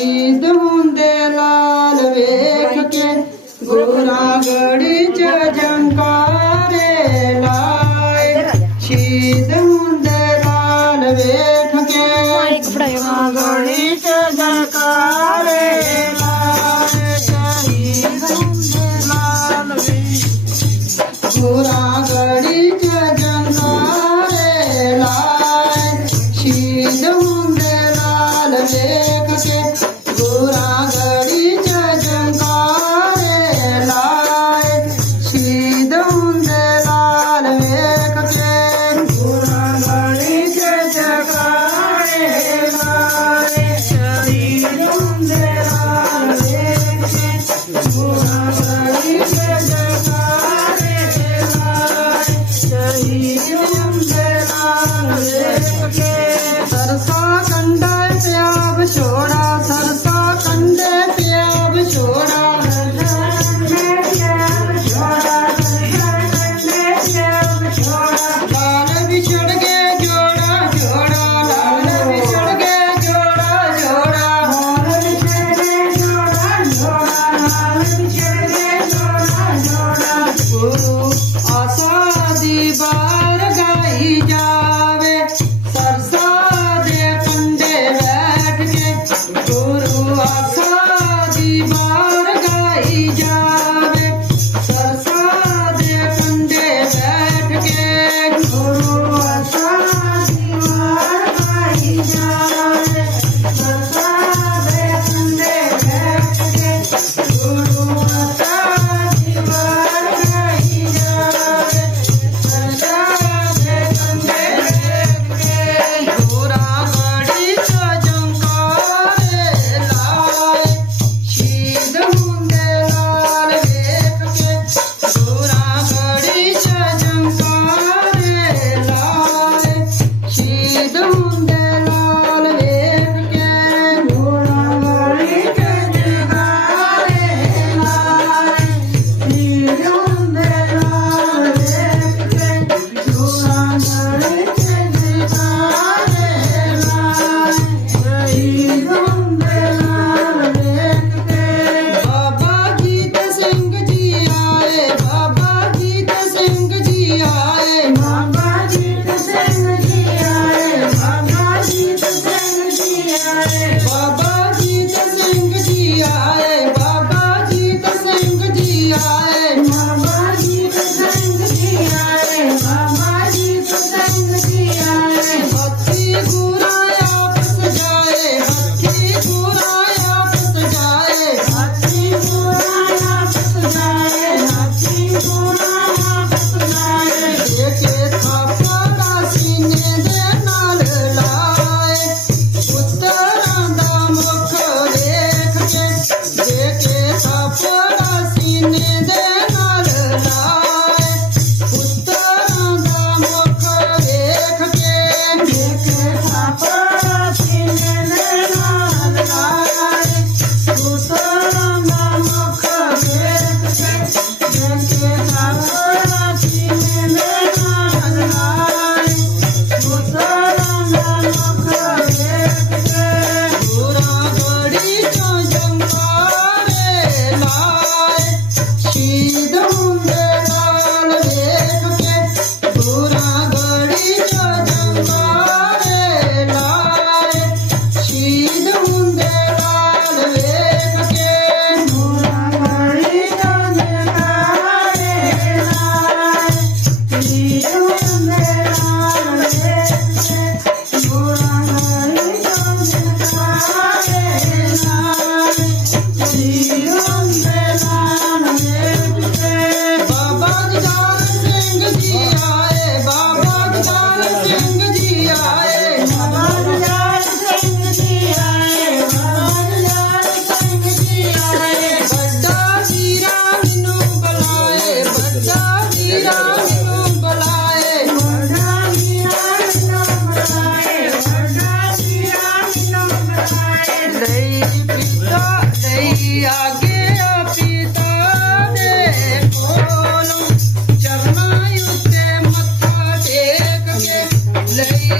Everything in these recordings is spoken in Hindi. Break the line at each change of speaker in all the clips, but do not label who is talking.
ਸ਼ਹੀਦ ਹੁੰਦੇ ਲਾਲ ਵੇਖ ਕੇ ਗੁਰਾਂ ਗੜੀ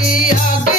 see how